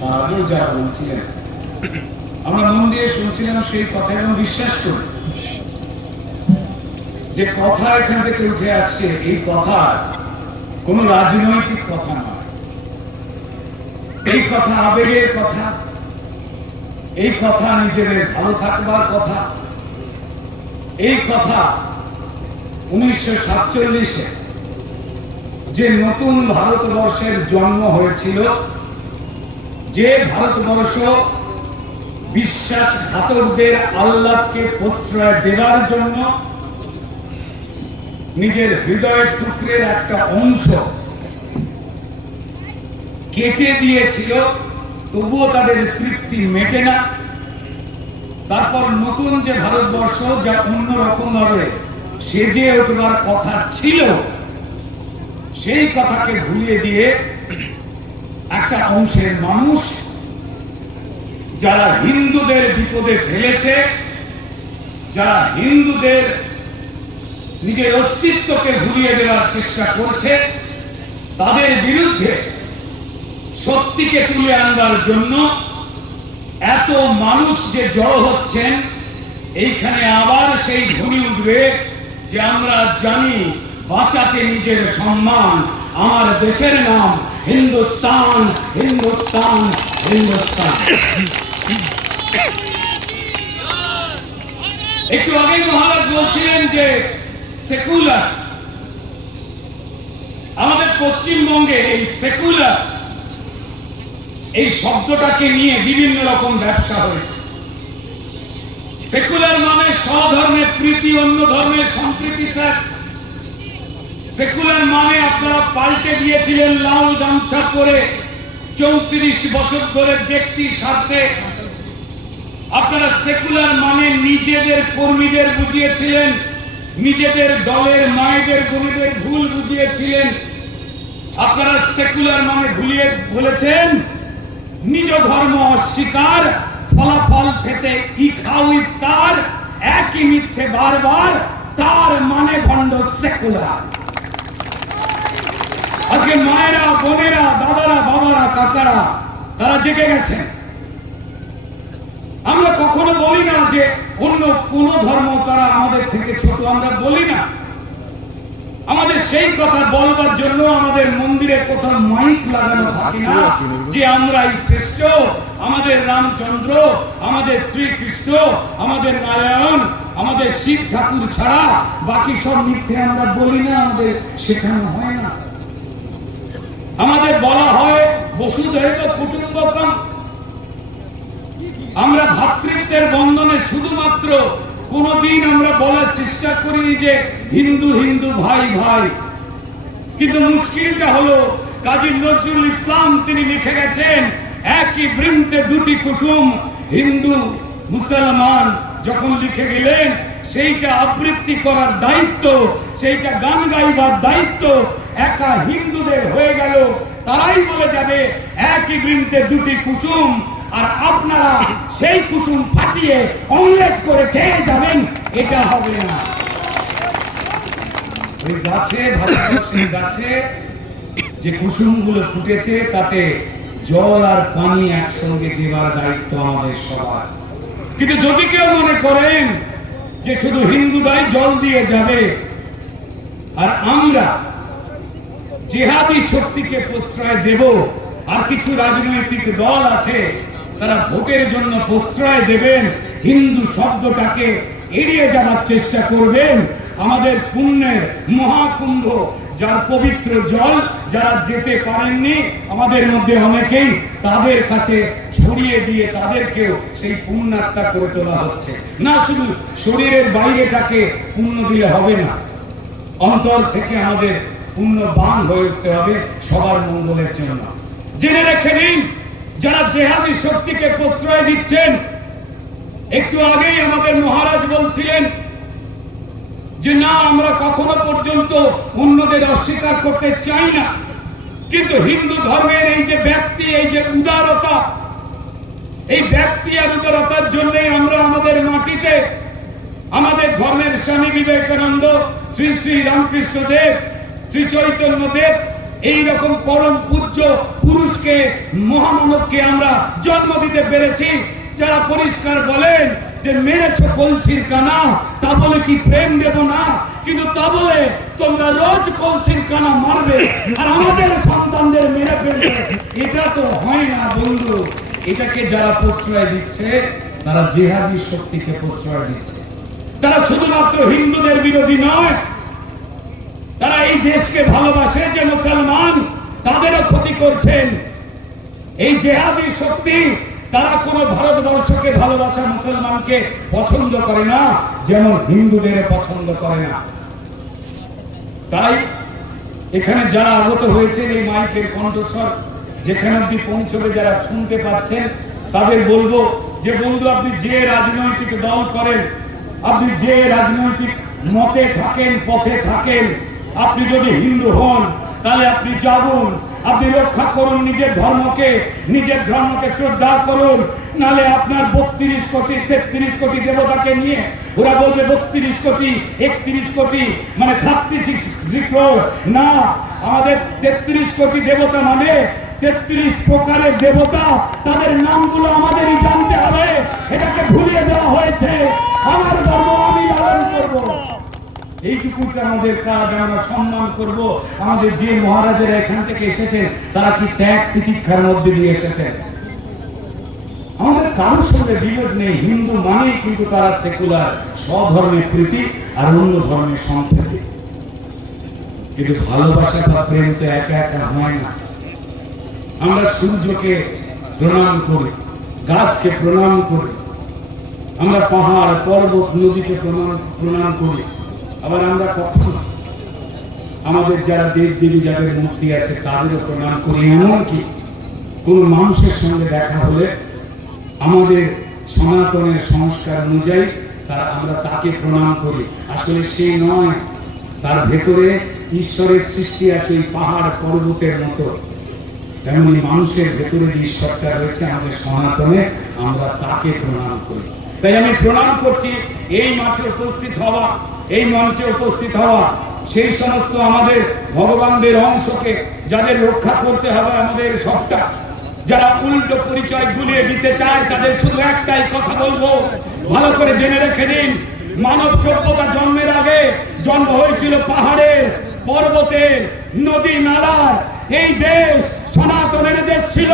তার আগেও যারা বলছিলেন। আমরা মন দিয়ে শুনছিলাম সেই কথা এবং বিশ্বাস করি যে কথা এখান থেকে উঠে আসছে, এই কথা কোনো রাজনৈতিক কথা নয়। এই কথা আবেগের কথা, এই কথা নিজেদের ভালো থাকবার কথা, এই কথা উনিশশো সাতচল্লিশে যে নতুন ভারতবর্ষের জন্ম হয়েছিল যে ভারতবর্ষ বিশ্বাসঘাতকদের আল্লাহকে প্রশ্রয় দেওয়ার জন্য নিজের হৃদয়ের টুকরের একটা অংশ কেটে দিয়েছিল, তবুও তাদের তৃপ্তি মেটে না। তারপর নতুন যে ভারতবর্ষ, যা অন্যরকম ভাবে সেজে উঠবার কথা ছিল, সেই কথাকে ভুলিয়ে দিয়ে একটা অংশের মানুষ যারা হিন্দুদের বিপদে ফেলেছে, যারা হিন্দুদের নিজের অস্তিত্বকে ভুলিয়ে দেওয়ার চেষ্টা করছে, তাদের বিরুদ্ধে সত্যিকে তুলে আনবার জন্য এত মানুষ যে জড়ো হচ্ছেন, এইখানে আবার সেই ধ্বনি উঠবে যে আমরা জানি বাঁচাতে নিজের সম্মান, আমার দেশের নাম হিন্দুস্তান হিন্দুস্তান হিন্দুস্তান একটু আগে মহারাজ বলছিলেন যে সেকুলার আমাদের পশ্চিমবঙ্গে এই সেকুলার এই শব্দটাকে নিয়ে বিভিন্ন রকম ব্যবসা হয়েছে। সেকুলার মানে স্বধর্মের প্রীতি, অন্য ধর্মের সম্প্রীতি স্যার সেকুলার মানে আপনারা পাল্টে দিয়েছিলেন লাল গামছা পরে চৌত্রিশ বছর ধরে ব্যক্তি স্বার্থে। আপনারা সেকুলার মানে নিজেদের কর্মীদের বুঝিয়েছিলেন, নিজেদের দলের মায়েদের গরিবের ভুল বুঝিয়েছিলেন। আপনারা সেকুলার মানে ভুলিয়ে বলেছেন, নিজ ধর্ম অস্বীকার, ফলাফল পেতে ই খাও ইফতার, একই মিথ্যে বারবার, তার মানে ভণ্ড সেকুলার। আজকে মায়েরা, বোনেরা, দাদারা, বাবারা, কাকারা, তারা জেগে গেছেন আমরা কখনো বলি না যে অন্য কোন ধর্ম তারা আমাদের থেকে ছোট, আমরা বলি না। আমাদের সেই কথা বলবার জন্য আমাদের মন্দিরে কোথাও মাইক লাগানো থাকে না যে আমরাই শ্রেষ্ঠ, আমাদের রামচন্দ্র, আমাদের শ্রীকৃষ্ণ, আমাদের নারায়ণ, আমাদের শিব ঠাকুর ছাড়া বাকি সব মিথ্যে আমরা বলি না, আমাদের শেখানো হয় না। আমাদের বলা হয় বসুধৈব কুটুম্বকম। আমরা ভাতৃত্বের বন্ধনে শুধুমাত্র কোনদিন আমরা বলার চেষ্টা করি যে হিন্দু হিন্দু ভাই ভাই। কিন্তু মুশকিলটা হলো, কাজী নজরুল ইসলাম তিনি লিখে গেছেন, একই বৃন্তে দুটি কুসুম, হিন্দু, মুসলমান, যখন লিখে গেলেন, সেইটা আবৃত্তি করার দায়িত্ব, সেইটা গান গাইবার দায়িত্ব একা হিন্দুদের হয়ে গেল, তারাই বলে যাবে, একই বৃন্তে দুটি কুসুম, আর আপনারা সেই কুসুম ফাটিয়ে অমলেট করে খেয়ে যাবেন, এটা হবে না। ওই গাছে গাছে যে কুসুমগুলো ফুটেছে, তাতে জল আর পানি একসঙ্গে দেওয়ার দায়িত্ব আমাদের সবার। কিন্তু যদি কেউ মনে করেন যে শুধু হিন্দুরাই জল দিয়ে যাবে, আর আমরা জেহাদি শক্তিকে প্রশ্রয় দেব, আর কিছু রাজনৈতিক দল আছে, তারা ভোটের জন্য প্রশ্রয় দেবেন, হিন্দু শব্দটাকে এড়িয়ে যাওয়ার চেষ্টা করবেন। আমাদের পুণ্যের মহাকুম্ভ, যার পবিত্র জল যারা যেতে পারেননি, আমাদের মধ্যে অনেকেই তাদের কাছে ছড়িয়ে দিয়ে তাদেরকেও সেই পুণ্যাত্মা করে তোলা হচ্ছে। না শুধু শরীরের বাইরেটাকে পুণ্য দিলে হবে না, অন্তর থেকে আমাদের পুণ্যবান হয়ে উঠতে হবে সবার মঙ্গলের জন্য। জেনে রেখে দিন যারা জেহাদি শক্তিকে প্রশ্রয় দিচ্ছেন, একটু আগেই আমাদের মহারাজ বলছিলেন যে, না, আমরা কখনো পর্যন্ত অন্যদের অস্বীকার করতে চাই না। কিন্তু হিন্দু ধর্মের এই যে ব্যক্তি, এই যে উদারতা, এই ব্যক্তি আর উদারতার জন্যই আমরা আমাদের মাটিতে, আমাদের ধর্মের স্বামী বিবেকানন্দ, শ্রী শ্রী রামকৃষ্ণ দেব শ্রী চৈতন্য দেব এই রকম পরম পূজ্য পুরুষকে, মহামানবকে আমরা জন্ম দিতে পেরেছি। যারা পরিষ্কার বলেন যে, মেরেছো কলসির কানা, তা বলে কি প্রেম দেব না? কিন্তু তা বলে, তোমরা রোজ কলসির কানা মারবে আর আমাদের সন্তানদের মেরে ফেলবে। এটা তো হয় না বন্ধু। এটাকে যারা প্রশ্রয় দিচ্ছে, তারা জেহাদি শক্তিকে প্রশ্রয় দিচ্ছে। তারা শুধুমাত্র হিন্দুদের বিরোধী নয় তারা এই দেশকে ভালোবাসে যে মুসলমান তাদেরও ক্ষতি করছেন। এই জেহাদি শক্তি তারা কোন ভারতবর্ষকে ভালোবাসা মুসলমানকে পছন্দ করে না, যেমন হিন্দুদের পছন্দ করে না। তাই এখানে যারা আগত হয়েছেন এই মাইকের কণ্ঠস্বর, যেখানে অব্দি পৌঁছবে যারা শুনতে পাচ্ছেন, তাদের বলব যে বন্ধু, আপনি যে রাজনৈতিক দল করেন, আপনি যে রাজনৈতিক মতে থাকেন, পথে থাকেন আপনি যদি হিন্দু হন, তাহলে আপনি যাবুন। আপনি রক্ষা করুন নিজের ধর্মকে নিজের ধর্মকে শ্রদ্ধা করুন। নালে আপনার বত্রিশ কোটি, তেত্রিশ কোটি দেবতাকে নিয়ে ওরা বলবে, বত্রিশ কোটি, একত্রিশ কোটি। মানে না, আমাদের তেত্রিশ কোটি দেবতা মানে তেত্রিশ প্রকারের দেবতা। তাদের নামগুলো আমাদেরই জানতে হবে। এটাকে ভুলিয়ে দেওয়া হয়েছে। আমার ধর্ম এইটুকুতে আমাদের কাজ, আমরা সম্মান করব। আমাদের যে মহারাজেরা এখান থেকে এসেছেন, তারা কি ত্যাগ তিতিক্ষার মধ্যে দিয়ে এসেছেন? আমাদের কারোর সঙ্গে নেই। হিন্দু মানেই কিন্তু তারা সেকুলার। প্রীতি আর অন্য সম্প্রীতি। কিন্তু ভালোবাসা বা প্রেম তো একা একা হয় না। আমরা সূর্যকে প্রণাম করি, গাছকে প্রণাম করি। আমরা পাহাড়, পর্বত, নদীকে প্রণাম প্রণাম করি। আবার আমরা কখনো আমাদের যারা দেব দেবী যাদের মূর্তি আছে তাদেরও প্রণাম করি এমনকি কোন মানুষের সঙ্গে দেখা হলে আমাদের সনাতনের সংস্কার অনুযায়ী তার আমরা তাকে প্রণাম করি। আসলে সে নয়, তার ভেতরে ঈশ্বরের সৃষ্টি আছে ওই পাহাড় পর্বতের মতো। তেমনি মানুষের ভেতরে যে ঈশ্বরটা রয়েছে আমাদের সনাতনে, আমরা তাকে প্রণাম করি। তাই আমি প্রণাম করছি, এই মাঠে উপস্থিত হওয়া এই মঞ্চে উপস্থিত হওয়া সেই সমস্ত আমাদের ভগবানদের অংশকে যাদের রক্ষা করতে হবে আমাদের সবটা, যারা উল্টো পরিচয় গুলিয়ে দিতে চায়, তাদের শুধু একটাই কথা বলব, ভালো করে জেনে রেখে দিন, মানব সভ্যতা জন্মের আগে জন্ম হয়েছিল পাহাড়ের, পর্বতের, নদী নালার, এই দেশ সনাতনের দেশ ছিল,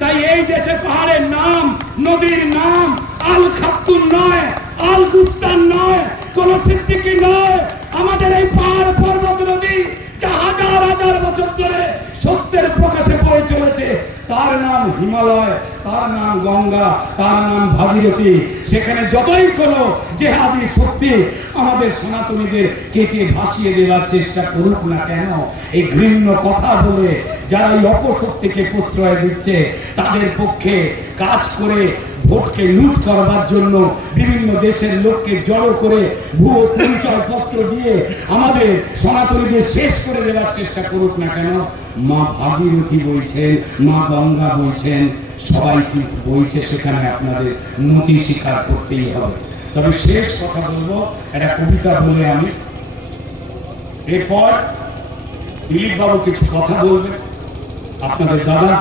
তাই এই দেশে পাহাড়ের নাম, নদীর নাম আল খাতুন নয়, আল গুস্তান নয় সিদ্দিকি নয়, আমাদের এই পাহাড় পর্বত নদী যা হাজার হাজার বছর ধরে সত্যের প্রকাশে বয়ে চলেছে, তার নাম হিমালয়, তার নাম গঙ্গা, তার নাম ভাগীরথী। সেখানে যতই কোনো জেহাদি শক্তি আমাদের সনাতনীদের কেটে ভাসিয়ে দেওয়ার চেষ্টা করুক না কেন, এই ঘৃণ্য কথা বলে যারা এই অপশক্তিকে প্রশ্রয় দিচ্ছে, তাদের পক্ষে কাজ করে ভোটকে লুট করবার জন্য বিভিন্ন দেশের লোককে জড়ো করে ভুয়ো পরিচয় পত্র দিয়ে আমাদের সনাতনীদের শেষ করে দেওয়ার চেষ্টা করুক না কেন? মা ভাগীরথী বলছেন, মা গঙ্গা বলছেন, সবাই কিন্তু বইছে সেখানে আপনাদের নথি স্বীকার করতেই হবে। তবে শেষ কথা বলব, একটা কবিতা বলে আমি। এরপর দিলীপ বাবু কিছু কথা বলবে আপনাদের দাদা,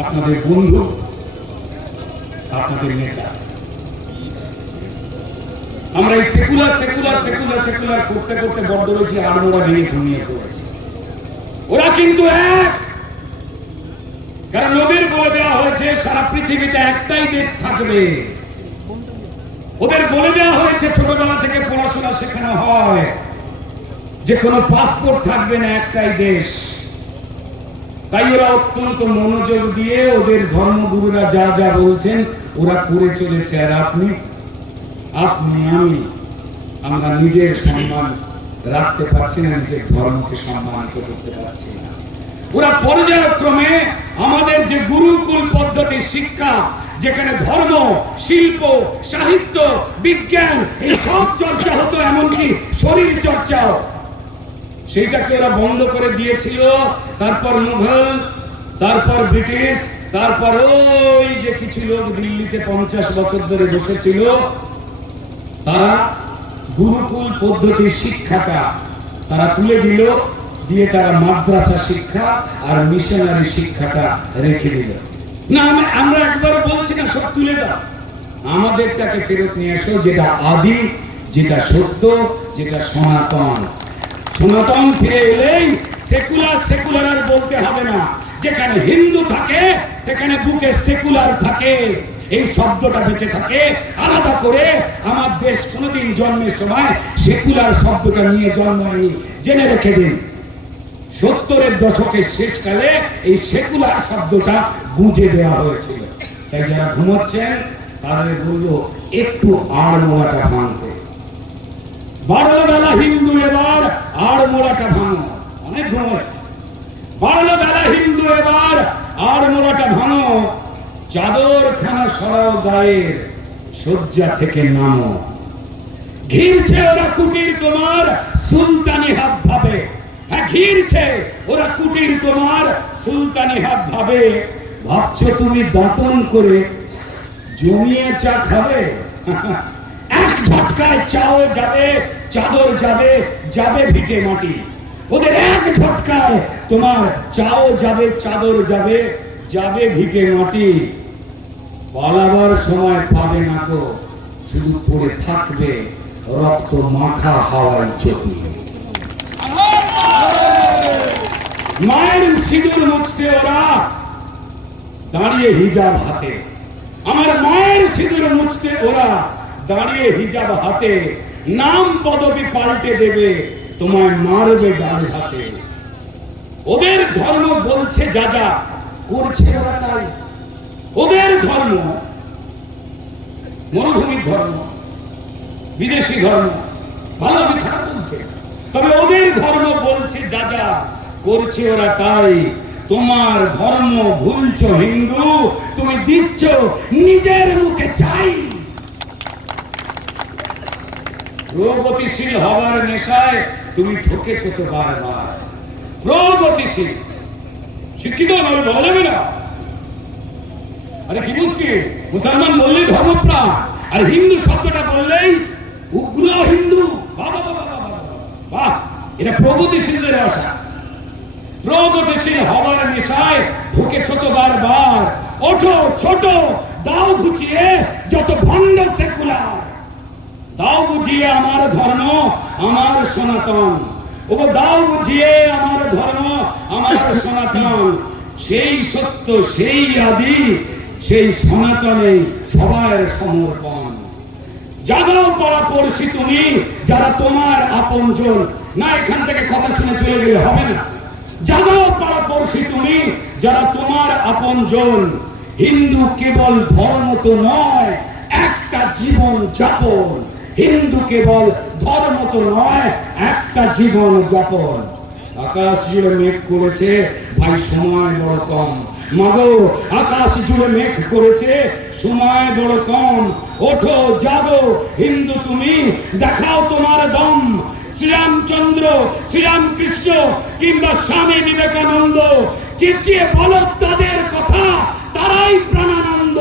আপনাদের বন্ধু আপনাদের নেতা। আমরা এই সেকুলার সেকুলার সেকুলার সেকুলার করতে করতে ভেঙে ঘুমিয়ে পড়েছি। ওরা কিন্তু এক। কারণ ওদের বলে দেওয়া হয়েছে, সারা পৃথিবীতে একটাই দেশ থাকবে। ওদের বলে দেওয়া হয়েছে, ছোটবেলা থেকে পড়াশোনা শেখানো হয়। যে কোনো পাসপোর্ট থাকবে না, একটাই দেশ। তাই ওরা অত্যন্ত মনোযোগ দিয়ে ওদের ধর্মগুরুরা যা যা বলছেন, ওরা করে চলেছে। আর আপনি আপনি, আমি, আমরা নিজের সম্মান রাখতে পারছি না, নিজের ধর্মকে সম্মানিত করতে পারছি না। ওরা পর্যায়ক্রমে আমাদের যে গুরুকুল পদ্ধতির শিক্ষা, যেখানে ধর্ম, শিল্প, সাহিত্য, বিজ্ঞান, এই সব চর্চা হতো, এমনকি শরীর চর্চাও। সেইটাকে ওরা বন্ধ করে দিয়েছিল। তারপর মুঘল, তারপর ব্রিটিশ, তারপর ওই যে কিছু লোক দিল্লিতে পঞ্চাশ বছর ধরে বসেছিল, তারা গুরুকুল পদ্ধতির শিক্ষাটা তারা তুলে দিল, দিয়ে তারা মাদ্রাসা শিক্ষা আর মিশনারি শিক্ষাটা রেখে দিল। না, আমি- আমরা একবার বলছি না, সব তুলে দাও। আমাদেরটাকে ফেরত নিয়ে এসো, যেটা আদি, যেটা সত্য, যেটা সনাতন। ফিরে এলেই সেকুলার সেকুলার বলতে হবে না। যেখানে হিন্দু থাকে, সেখানে বুকে সেকুলার থাকে। এই শব্দটা বেঁচে থাকে। আলাদা করে আমার দেশ কোনোদিন জন্মের সময় সেকুলার শব্দটা নিয়ে জন্মায়নি জেনে রেখে দিন। সত্তরের দশকের শেষকালে এই সেকুলার শব্দটা গুঁজে দেওয়া হয়েছিল। তাই যারা ঘুমাচ্ছেন তাদের বলব, একটু আর মোড়াটা ভাঙতে। বারো বেলা হিন্দু এবার আর মোড়াটা ভাঙো। অনেক ঘুমাচ্ছে বারো বেলা হিন্দু এবার আর মোড়াটা ভাঙো। চাদর খানা সরাও গায়ের শয্যা থেকে নামো। ঘিরছে ওরা কুটির তোমার সুলতানি হাত ভাবে। হ্যাঁ ঘিরছে ওরা কুটির তোমার সুলতানি হাত ভাবে। ভাবছ তুমি দাঁতন করে জমিয়ে চা খাবে? এক ঝটকায় চাও যাবে চাদর যাবে যাবে ভিটে মাটি। ওদের এক ঝটকায় তোমার চাও যাবে, চাদর যাবে যাবে ভিটে মাটি। পালাবার সময় পাবে না তো, শুধু পড়ে থাকবে রক্ত মাখা হাওয়ায় চটি মায়ের সিঁদুর মুছতে ওরা দাঁড়িয়ে হিজাব হাতে। আমার মায়ের সিঁদুর মুছতে ওরা দাঁড়িয়ে হিজাব হাতে। নাম পদবি পাল্টে দেবে, তোমায় মারবে ডাল হাতে। ওদের ধর্ম বলছে যা যা, করছে ওরা তাই। ওদের ধর্ম, মরুভূমির ধর্ম, বিদেশি ধর্ম, ভালো খারাপ বলছে। তবে ওদের ধর্ম বলছে যা যা, করছে ওরা তাই। তোমার ধর্ম ভুলছ হিন্দু, তুমি দিচ্ছ নিজের মুখে চাই। প্রগতিশীল হবার নেশায় তুমি ঠকেছ তো বারবার। প্রগতিশীল। শিক্ষিত নয় বলা যাবে না। আরে কি মুশকিল? মুসলমান বললেই ধর্মপ্রাণ, আর হিন্দু শব্দটা বললেই উগ্র হিন্দু। বাহ, এটা প্রগতিশীলদের আশা প্রগতিশীল হবার নেশায় ঢুকেছ তো বারবার। ওঠো, ছোট, দাও ঘুচিয়ে, যত ভণ্ড সেকুলার। দাও বুঝিয়ে আমার ধর্ম, আমার সনাতন। ও দাও বুঝিয়ে আমার ধর্ম, আমার সনাতন। সেই সত্য, সেই আদি, সেই সনাতনে সবার সমর্পণ। জাগাও পড়া পড়ছি তুমি, যারা তোমার আপনজন। না, এখান থেকে কথা শুনে চলে গেলে হবে না। জাগাও পড়া পড়ছি তুমি, যারা তোমার আপনজন। হিন্দু কেবল ধর্ম তো নয়, একটা জীবন যাপন। হিন্দু কেবল ধর্ম তো নয়, একটা জীবন যাপন। আকাশ জুড়ে মেঘ করেছে, ভাই সময় বড় কম। মাগো, আকাশ জুড়ে মেঘ করেছে, সময় বড় কম। ওঠো, জাগো, হিন্দু তুমি, দেখাও তোমার দম। শ্রীরামচন্দ্র, শ্রীরামকৃষ্ণ কিংবা স্বামী বিবেকানন্দ, চেঁচিয়ে বলো তাদের কথা, তারাই প্রাণানন্দ।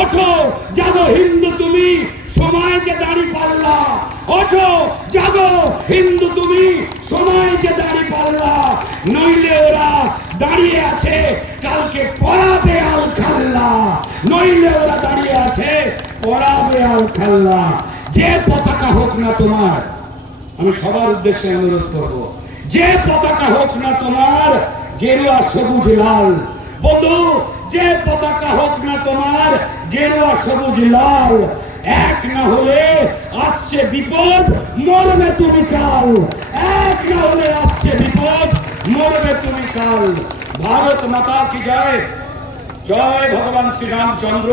ওঠো, জাগো, হিন্দু তুমি সময় যে দাঁড়ি পাল্লা। ওঠো, জাগো, হিন্দু তুমি সময় যে দাঁড়ি পাল্লা। নইলে ওরা দাঁড়িয়ে আছে কালকে পড়াবে আল খাল্লা। নইলে ওরা দাঁড়িয়ে আছে পড়াবে আল খাল্লা। যে পতাকা হোক না তোমার, আমি সবার উদ্দেশ্যে অনুরোধ করব, যে পতাকা হোক না তোমার, গেরুয়া সবুজ লাল। বন্ধু, যে পতাকা হোক না তোমার, গেরুয়া সবুজ লাল। এক না হলে আসছে বিপদ, মরবে তুমি কাল। এক না হলে আসছে বিপদ, মরবে তুমি কাল। ভারত মাতা কি জয়? জয় ভগবান শ্রীরামচন্দ্র।